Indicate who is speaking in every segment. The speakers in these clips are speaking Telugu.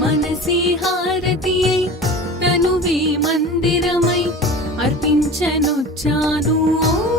Speaker 1: మనసి హారతియై అయి తనువే మందిరమై అర్పించనొచ్చాను ఓ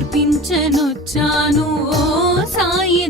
Speaker 1: అర్పించనొచ్చాను. ఓ సాయి